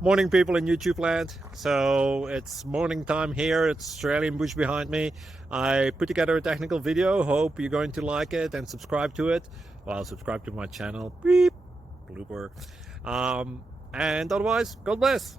Morning, people in YouTube land. So it's morning time here. It's Australian bush behind me. I put together a technical video. Hope you're going to like it and subscribe to it. Well, subscribe to my channel. Beep. Blooper. And otherwise, God bless.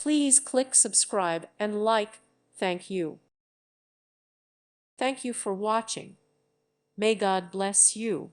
Please click subscribe and like. Thank you. Thank you for watching. May God bless you.